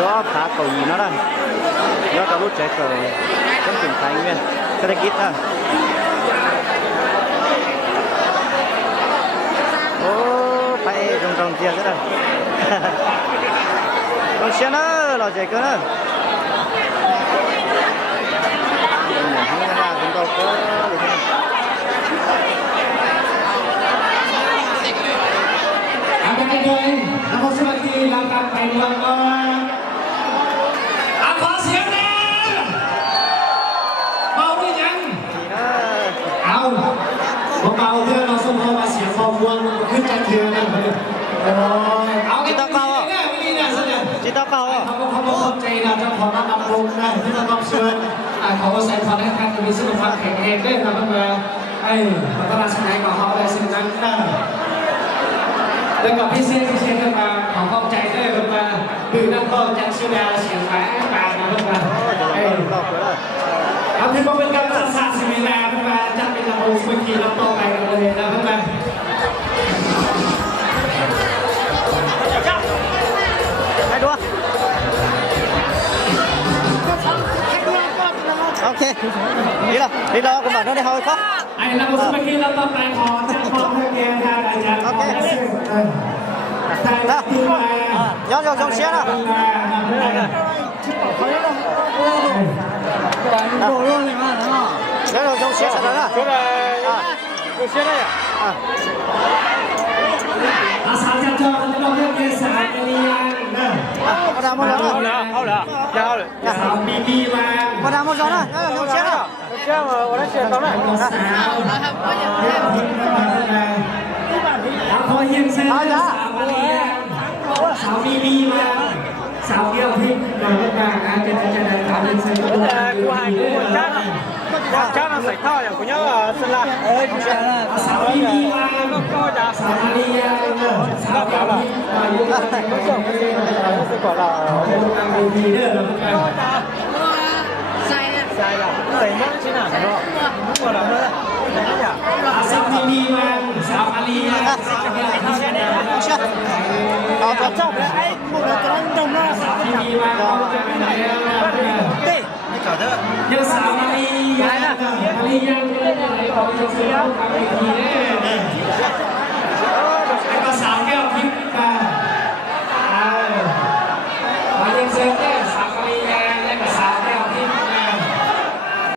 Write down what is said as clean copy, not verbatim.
cho phá cầu gì nó đây do tao lúc chạy cờ trong tỉnh thái nguyên cái này kít ha ô phải trong tiền cái đây con xe nó là chạy cờ nữa chúng tôi có Akan doain, aku sebagai langkah panjang aku siapa? Mau đi nhang? Ao, có bao giờ nó xong rồi mà xỉa phòng buồnขึ้นใจเธอนะเอา chị tao cao à นี่นะสิเนี่ย chị tao cao à เขาก็เข้าใจนะเจ้าของร้านนำโรงนะที่เราต้องเชิญเขาก็ใส่ฟันให้ท่านมีสุขภาพแข็งแรงด้วยนะเพื่อนไอ้พัฒนาสมัยของเขาได้สิ่งนั้นนะแล้วก็พิเศษขึ้นมาของเข้าใจด้วยเพื่อนคือนั่งก็จัดเชียร์เสียงแฝงปากนะเพื่อนเอาถือว่าเป็นการจัดสรรสิ่งเวลาเพื่อนจัดเป็นลำโพงเมื่อกี้เราต่อไปกันเลยนะเพื่อนhai đua ok đi đâu cùng bạn nó đi thôi có ไอ้ลำโพงเมื่อกี้เราต่อไปขอจัดของให้แกทางอาจารย์ ok đó nhón vào trong xe nào nhón vào trong xe sao đó chỗ này trong xe đây à อาสาจัดจองเราเรียกเกษรกันยังนะ มาดามมาดาม 好了，加好了。 สาวบีบีมา มาดามมาจอนะnhón vào trong xe nào 这样我来选到了。 สาวเรียกพิมพ์มาเลยขอเฮียงเส้นสาวมาเรียงสาวบีบีมาสาวเรียกพิมพ์มาเรียกมานะจะได้ตามเฮียงเส้นตัว加上谁套呀？不要啊，是啦。สาวบีบีมาสาวมาเรียงสาวเรียกพิมพ์มาเรียกมา是果了ตามบีบีเด้อแล้วกัน 谁呢？去哪了？我来了。สาวบีบีมาสาวมาเรียงสาวเรียกพิมพ์มา xeเอาจับ哎我们刚等了 สาวบีบีมา对你搞的 ยังสาวมาลียังมาลียังเลยของยังเสียของอีกทีเนี่ย